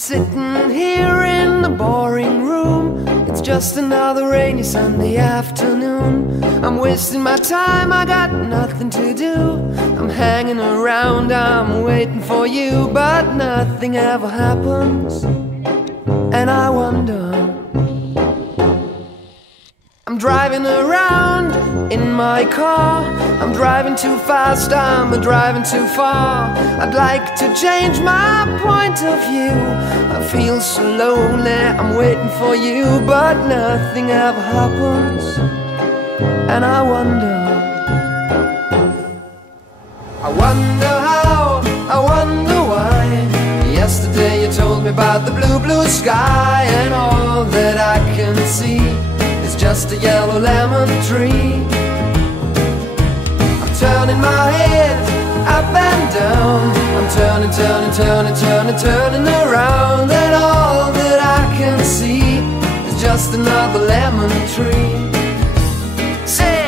sitting here in the boring room. It's just another rainy Sunday afternoon. I'm wasting my time, I got nothing to do. I'm hanging around, I'm waiting for you, but nothing ever happens. And I wonder, I'm driving around in my car. I'm driving too fast, I'm driving too far. I'd like to change my point of view. I feel so lonely, I'm waiting for you, but nothing ever happens. And I wonder how, I wonder why. Yesterday you told me about the blue, blue sky, and all that I can see is just a yellow lemon tree. I'm turning my head up and down. I'm turning, turning, turning, turning, turning around, and all that I can see is just another lemon tree. Say